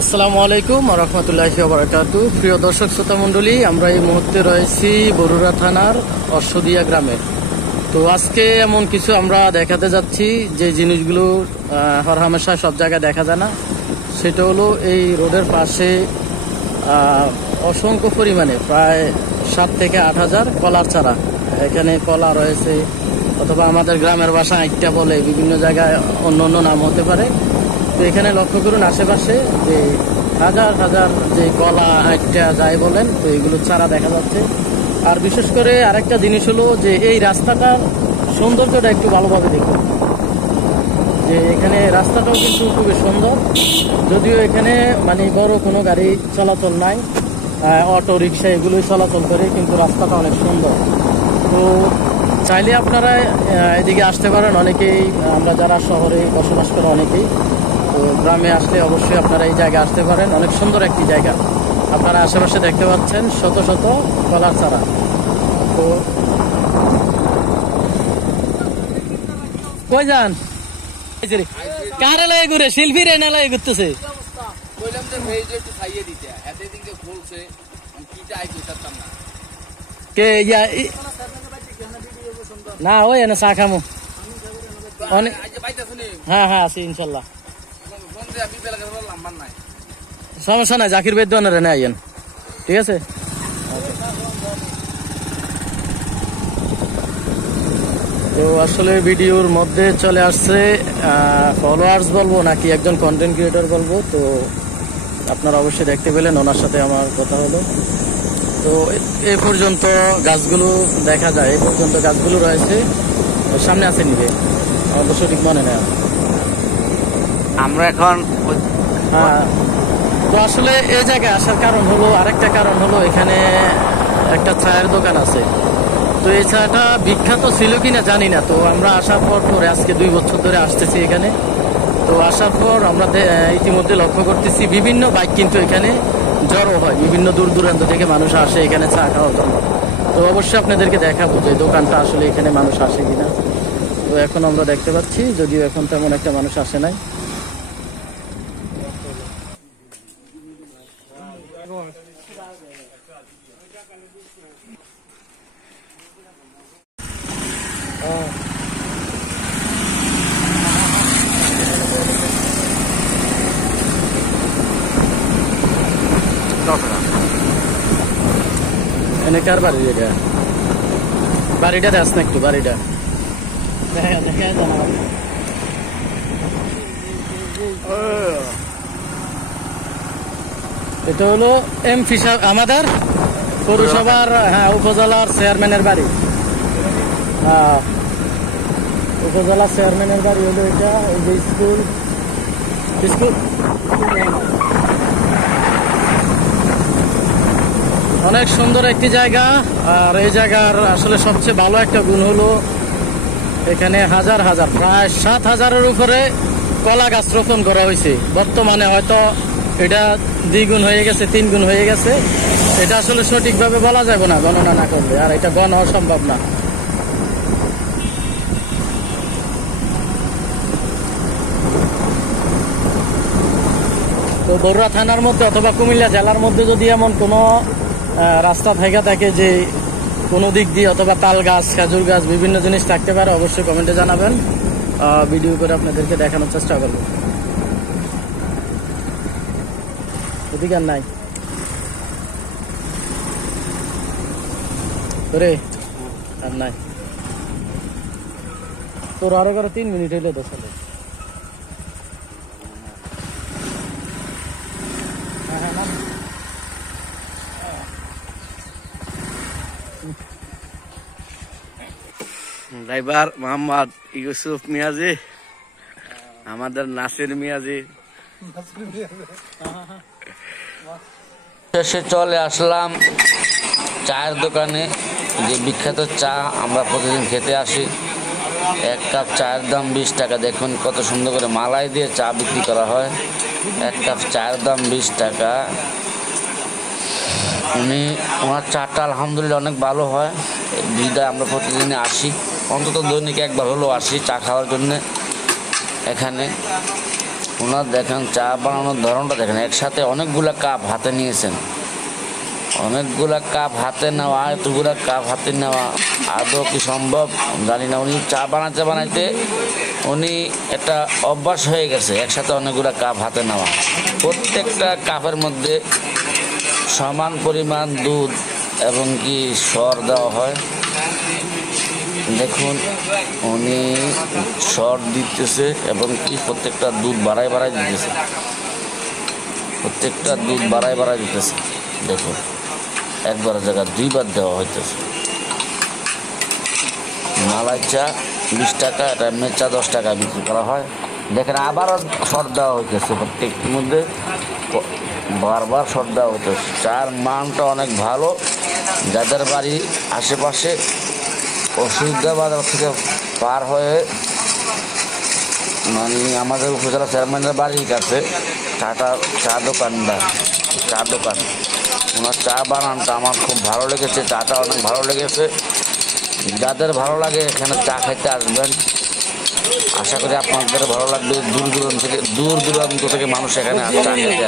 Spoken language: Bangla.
আসসালামু আলাইকুম ওয়া রাহমাতুল্লাহি ওয়া বারাকাতুহু। প্রিয় দর্শক শ্রোতা মণ্ডলী, আমরা এই মুহূর্তে রয়েছি বরুড়া থানার অশ্বদিয়া গ্রামে। তো আজকে এমন কিছু আমরা দেখাতে যাচ্ছি যে জিনিসগুলো হরহামেশা সব জায়গায় দেখা যায় না। সেটা হলো এই রোডের পাশে অসংখ্য পরিমাণে প্রায় 7 থেকে 8 হাজার কলার চারা। এখানে কলা রয়েছে, অথবা আমাদের গ্রামের ভাষা আইট্টা বলে, বিভিন্ন জায়গায় অন্য অন্য নাম হতে পারে। তো এখানে লক্ষ্য করুন আশেপাশে যে হাজার হাজার যে কলা আইট্টা যাই বলেন, তো এগুলো চারা দেখা যাচ্ছে। আর বিশেষ করে আরেকটা জিনিস হলো যে এই রাস্তাটার সৌন্দর্যটা একটু ভালোভাবে দেখুন। যে এখানে রাস্তাটাও কিন্তু খুবই সুন্দর, যদিও এখানে মানে বড় কোনো গাড়ি চলাচল নাই, অটো রিক্সা এগুলোই চলাচল করে, কিন্তু রাস্তাটা অনেক সুন্দর। তো চাইলে আপনারা এদিকে আসতে পারেন। অনেকেই আমরা যারা শহরে বসবাস করে অনেকেই, তো গ্রামে আসলে অবশ্যই আপনারা এই জায়গায় আসতে পারেন। অনেক সুন্দর একটি জায়গা। আপনারা আশেপাশে দেখতে পাচ্ছেন শত শত কলার চারা। তো কই যান কারে লাগে ঘুরে শিল্পী রে না লাগে ঘুরতেছে কে না ওই না চা খামো। হ্যাঁ হ্যাঁ আছি ইনশাল্লাহ, সমস্যা নাই। জাকির বেদ রে না আইয়েন, ঠিক আছে। তো আসলে ভিডিওর মধ্যে চলে আসছে ফলোয়ার্স বলবো নাকি একজন কন্টেন্ট ক্রিয়েটর বলবো, তো আপনারা অবশ্যই দেখতে পেলেন, ওনার সাথে আমার কথা হলো। তো এ পর্যন্ত গাছগুলো দেখা যায়, এ পর্যন্ত গাছগুলো রয়েছে। সামনে আছে নিবে, আমার তো সঠিক মনে নেই। আমরা এখন হ্যাঁ, তো আসলে এই জায়গায় আসার কারণ হলো, আরেকটা কারণ হলো এখানে একটা চায়ের দোকান আছে। তো এই চাটা বিখ্যাত ছিল কিনা জানি না। তো আমরা আসার পর পরে আজকে 2 বছর ধরে আসতেছি এখানে। তো আসার পর আমরা ইতিমধ্যে লক্ষ্য করতেছি বিভিন্ন বাইক কিন্তু এখানে জড়ো হয়, বিভিন্ন দূর দূরান্ত থেকে মানুষ আসে এখানে চা খাওয়ার জন্য। তো অবশ্যই আপনাদেরকে দেখাবো যে দোকানটা আসলে এখানে মানুষ আসে কিনা। তো এখন আমরা দেখতে পাচ্ছি, যদিও এখন তেমন একটা মানুষ আসে নাই। এনে কার বাড়ি? এটা বাড়িটা দেখ না একটু, বাড়িটা এটা হলো এমপি সাহেব আমাদের পৌরসভার, হ্যাঁ উপজেলার চেয়ারম্যানের বাড়ি। হ্যাঁ, উপজেলা চেয়ারম্যানের বাড়ি হলো এটা। এই যে স্কুল অনেক সুন্দর একটি জায়গা। আর এই জায়গার আসলে সবচেয়ে ভালো একটা গুণ হলো এখানে হাজার হাজার প্রায় 7,000-এর উপরে কলা গাছ রোপণ করা হয়েছে। বর্তমানে হয়তো এটা 2 গুণ হয়ে গেছে, 3 গুণ হয়ে গেছে। এটা আসলে সঠিকভাবে বলা যাবে না গণনা না করলে, আর এটা গণনা সম্ভব না। তো বরুড়া থানার মধ্যে অথবা কুমিল্লা জেলার মধ্যে যদি এমন কোনো রাস্তা থাকে যে কোনো দিক দিয়ে, অথবা তাল গাছ, খেজুর গাছ, বিভিন্ন জিনিস থাকতে পারে, অবশ্যই কমেন্টে জানাবেন। ভিডিও করে আপনাদেরকে দেখানোর চেষ্টা করবো। ওদিকে আর নাই তোরে, আর নাই তোর। আরো 3 মিনিট হইলে তো চলে। ড্রাইভার মোহাম্মদ ইউসুফ মিয়াজি, আমাদের নাসির মিয়াজি। শেষে চলে আসলাম চায়ের দোকানে, যে বিখ্যাত চা আমরা প্রতিদিন খেতে আসি। 1 কাপ চায়ের দাম 20 টাকা। দেখুন কত সুন্দর করে মালাই দিয়ে চা বিক্রি করা হয়। 1 কাপ চায়ের দাম 20 টাকা। ওনার চাটা আলহামদুলিল্লাহ অনেক ভালো হয়, বিদায় আমরা প্রতিদিনই আসি, অন্তত দৈনিক একবার হলেও আসি চা খাওয়ার জন্যে। এখানে ওনার দেখেন চা বানানোর ধরনটা দেখেন, একসাথে অনেকগুলা কাপ হাতে নিয়েছেন। অনেকগুলা কাপ হাতে নেওয়া, এতগুলা কাপ হাতে নেওয়া আদৌ কি সম্ভব জানি না। উনি চা বানাতে বানাইতে উনি একটা অভ্যাস হয়ে গেছে একসাথে অনেকগুলা কাপ হাতে নেওয়া। প্রত্যেকটা কাপের মধ্যে সমান পরিমাণ দুধ এবং কি সর দেওয়া হয়। দেখুন উনি সর দিতেছে এবং কি প্রত্যেকটা দুধ বাড়াই দিতেছে, প্রত্যেকটা দুধ বাড়াই দিতেছে। দেখুন একবার জায়গা দুইবার দেওয়া হইতেছে। মালাই চা 20 টাকা, এটা এমনি চা 10 টাকা বিক্রি করা হয়। দেখেন আবারও সর দেওয়া হইতেছে, প্রত্যেকটির মধ্যে বারবার সর দেওয়া হইতেছে। চার মানটা অনেক ভালো। যাদের বাড়ি আশেপাশে অসুবিধা বাজার থেকে পার হয়ে মানে আমাদের উপজেলা চেয়ারম্যানের বাড়ির কাছে টাটা চা দোকান, ওনার চা বানানটা আমার খুব ভালো লেগেছে, চাটা অনেক ভালো লেগেছে। যাদের ভালো লাগে এখানে চা খেতে আসবেন, আশা করি আপনাদের ভালো লাগবে। দূর দূরান্ত থেকে মানুষ এখানে চা খেতে